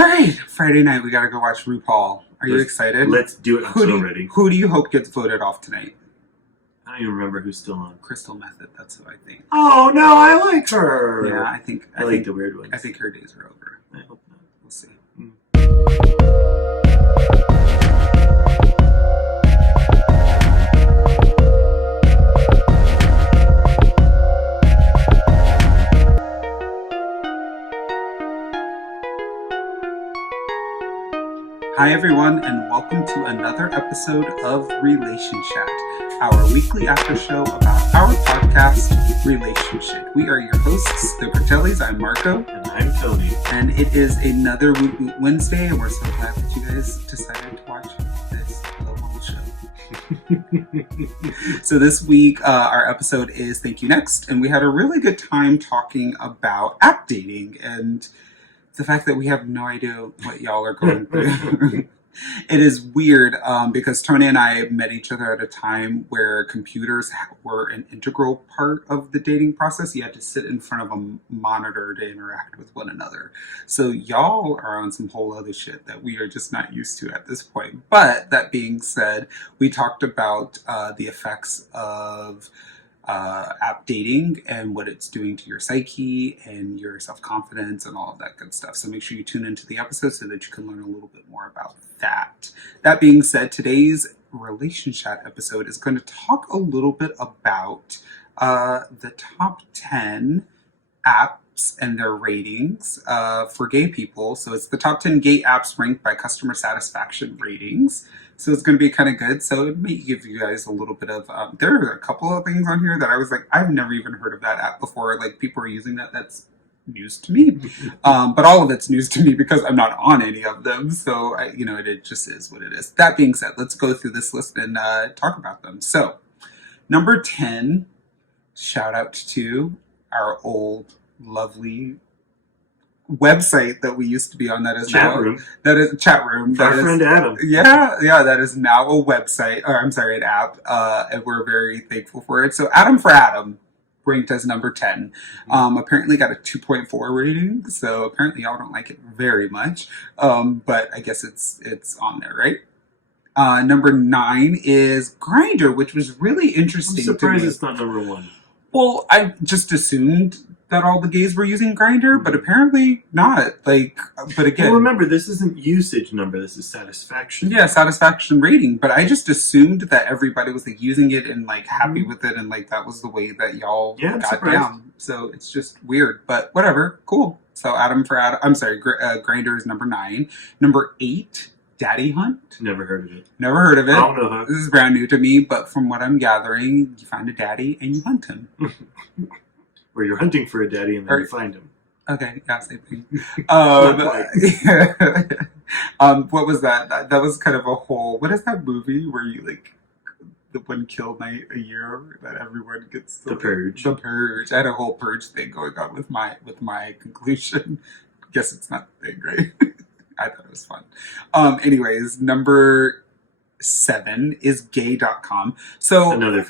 All right, Friday night, we got to go watch RuPaul. Are you excited? Let's do it. I'm so ready. Who do you hope gets voted off tonight? I don't even remember who's still on. Crystal Method, that's who I think. Oh, no, I like her. Yeah, I think the weird ones. I think her days are over. I hope not. We'll see. Hi everyone, and welcome to another episode of Relationshit, our weekly after show about our podcast, Relationshit. We are your hosts, the Bertellis. I'm Marko. And I'm Tony. And it is another Wednesday, and we're so glad that you guys decided to watch this little show. So this week, our episode is Thank You Next, and we had a really good time talking about app dating and the fact that we have no idea what y'all are going through. It is weird because Tony and I met each other at a time where computers were an integral part of the dating process. You had to sit in front of a monitor to interact with one another. So y'all are on some whole other shit that we are just not used to at this point. But that being said, we talked about the effects of app dating and what it's doing to your psyche and your self-confidence and all of that good stuff. So make sure you tune into the episode so that you can learn a little bit more about that. That being said, today's Relationshit episode is going to talk a little bit about the top 10 apps and their ratings for gay people. So it's the top 10 gay apps ranked by customer satisfaction ratings. So it's going to be kind of good. So it may give you guys a little bit of, there are a couple of things on here that I was like, I've never even heard of that app before. Like people are using that. That's news to me. But all of it's news to me because I'm not on any of them. So, it just is what it is. That being said, let's go through this list and talk about them. So number 10, shout out to our old, lovely website that we used to be on. That is chat now room. That is chat room. Our friend Adam. Yeah, that is now a website, or I'm sorry, an app, and we're very thankful for it. So Adam for Adam ranked as number 10. Apparently got a 2.4 rating, so apparently y'all don't like it very much. But I guess it's on there, right? Number 9 is Grindr, which was really interesting. I'm surprised it's not number 1. Well, I just assumed that all the gays were using Grindr, but apparently not. But again... Well, remember, this isn't usage number, this is satisfaction. Yeah, satisfaction rating. But I just assumed that everybody was using it and happy with it, and that was the way that y'all got down. So it's just weird, but whatever. Cool. So Adam for Adam... I'm sorry, Grindr is number 9. Number 8... Daddy Hunt? Never heard of it. Never heard of it. I don't know how. This is brand new to me, but from what I'm gathering, you find a daddy and you hunt him. Where you're hunting for a daddy and then you find him. Okay, yeah, same thing. What was that? That was kind of a whole... What is that movie where you the one kill night a year that everyone gets... The Purge. The Purge. I had a whole Purge thing going on with my conclusion. Guess it's not the thing, right? I thought it was fun. Anyways, number 7 is gay.com. So Another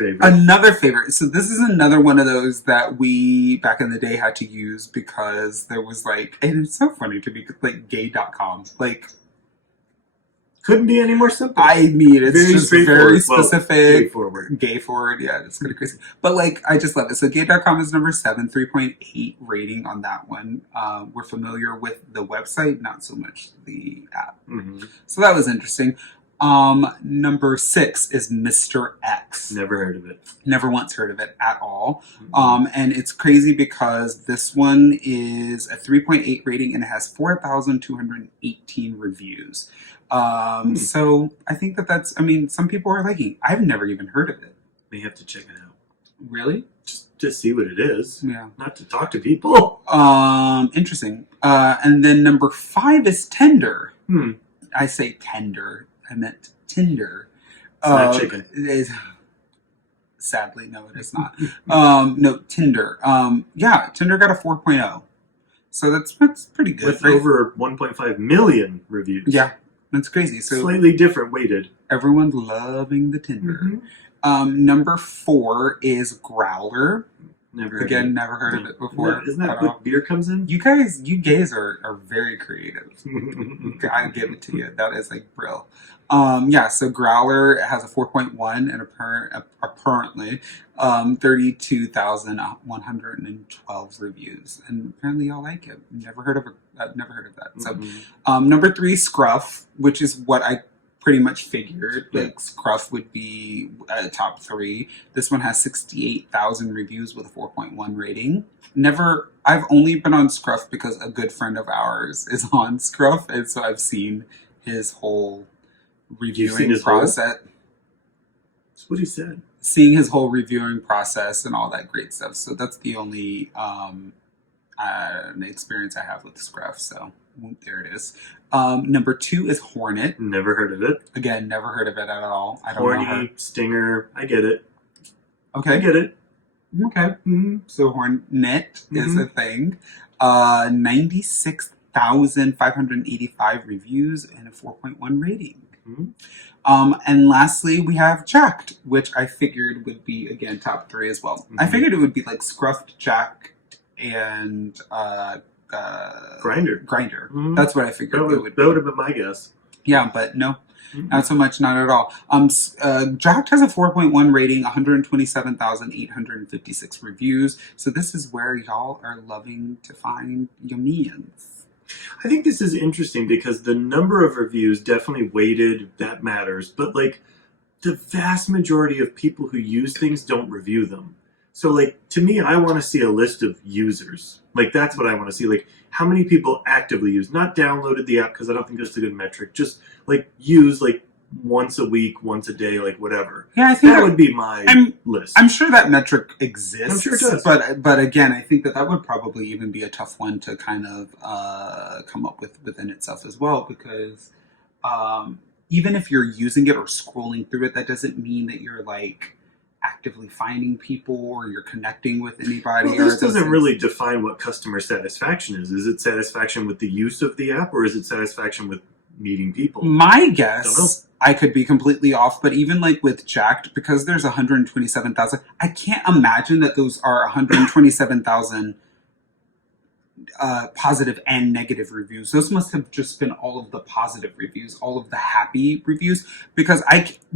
favorite. So this is another one of those that we back in the day had to use because there was and it's so funny to be gay.com. Couldn't be any more simple. I mean, it's just very specific. Gay forward. Yeah, it's kind of crazy. But I just love it. So gay.com is number 7, 3.8 rating on that one. We're familiar with the website, not so much the app. Mm-hmm. So that was interesting. Number 6 is Mr. X. Never heard of it. Never once heard of it at all. Mm-hmm. And it's crazy because this one is a 3.8 rating and it has 4,218 reviews. So I think that's, some people are liking. I've never even heard of it. May have to check it out. Really? Just to see what it is. Yeah. Not to talk to people. Interesting. And then number 5 is Tinder. I say tender. I meant Tinder. It's not chicken. It is. Sadly, no, it is not. No, Tinder. Tinder got a 4.0. So that's pretty good. With over 1.5 million reviews. Yeah. That's crazy. So slightly different weighted. Everyone's loving the Tinder. Mm-hmm. Number 4 is Growler. Never heard Again, of it. never heard of it before. Isn't that at what all. beer comes in? You gays are very creative. I give it to you. That is like brill. So Growler has a 4.1 and apparently 32,112 reviews, and apparently y'all like it. Never heard of it. I've never heard of that. So, number 3, Scruff, which is what I pretty much figured. Like Scruff would be top 3. This one has 68,000 reviews with a 4.1 rating. I've only been on Scruff because a good friend of ours is on Scruff, and so I've seen his whole reviewing process. That's what he said. Seeing his whole reviewing process and all that great stuff. So that's the only experience I have with Scruff. So there it is. Number 2 is Hornet. Never heard of it. Again, never heard of it at all. I don't Horny, know her. Stinger. I get it. Okay. I get it. Okay. So Hornet is a thing. 96,585 reviews and a 4.1 rating. And lastly, we have Jacked, which I figured would be, again, top 3 as well. I figured it would be like Scruffed, Jacked, and Grinder. That's what I figured it would be. That would have been my guess. Yeah, but no. Not so much, not at all. Jacked has a 4.1 rating, 127,856 reviews. So this is where y'all are loving to find your millions. I think this is interesting because the number of reviews definitely weighted, that matters. But like the vast majority of people who use things don't review them. So like to me, I want to see a list of users. Like that's what I want to see. Like how many people actively use, not downloaded the app because I don't think that's a good metric. Just like use like once a week, once a day, like whatever. Yeah, I think that would be my list. I'm sure that metric exists. I'm sure it does. But again, I think that would probably even be a tough one to kind of come up with within itself as well, because even if you're using it or scrolling through it, that doesn't mean that you're like actively finding people or you're connecting with anybody. Well, this doesn't really define what customer satisfaction is. Is it satisfaction with the use of the app, or is it satisfaction with meeting people? My guess, I could be completely off, but even like with Jacked, because there's 127,000, I can't imagine that those are 127,000 positive and negative reviews. Those must have just been all of the positive reviews, all of the happy reviews, because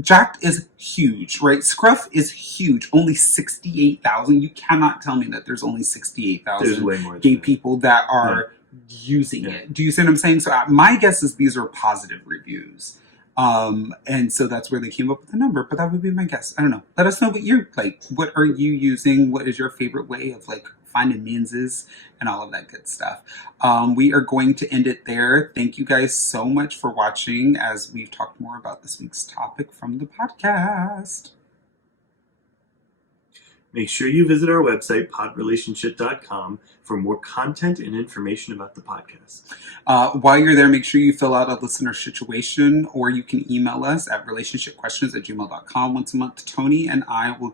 Jacked is huge, right? Scruff is huge, only 68,000. You cannot tell me that there's only 68,000 gay people that are using it. Do you see what I'm saying? So my guess is these are positive reviews. And so that's where they came up with the number, but that would be my guess. I don't know. Let us know what you're like. What are you using? What is your favorite way of like finding menses and all of that good stuff? We are going to end it there. Thank you guys so much for watching as we've talked more about this week's topic from the podcast. Make sure you visit our website, podrelationshit.com, for more content and information about the podcast. While you're there, make sure you fill out a listener situation, or you can email us at relationshipquestions@gmail.com. Once a month, Tony and I will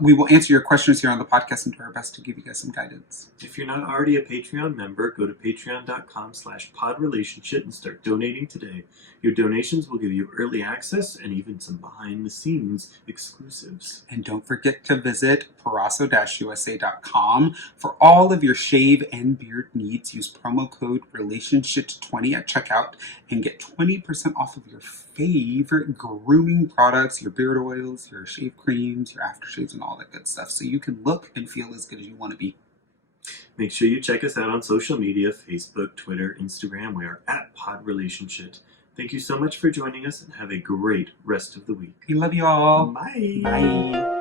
we will answer your questions here on the podcast and do our best to give you guys some guidance. If you're not already a Patreon member, go to patreon.com/podrelationship and start donating today. Your donations will give you early access and even some behind-the-scenes exclusives. And don't forget to visit parasso-usa.com for all of your shave and beard needs. Use promo code Relationshit20 at checkout and get 20% off of your favorite grooming products, your beard oils, your shave creams, your aftershaves, and all that good stuff, so you can look and feel as good as you want to be. Make sure you check us out on social media, Facebook, Twitter, Instagram. We are at PodRelationshit. Thank you so much for joining us and have a great rest of the week. We love you all. Bye. Bye.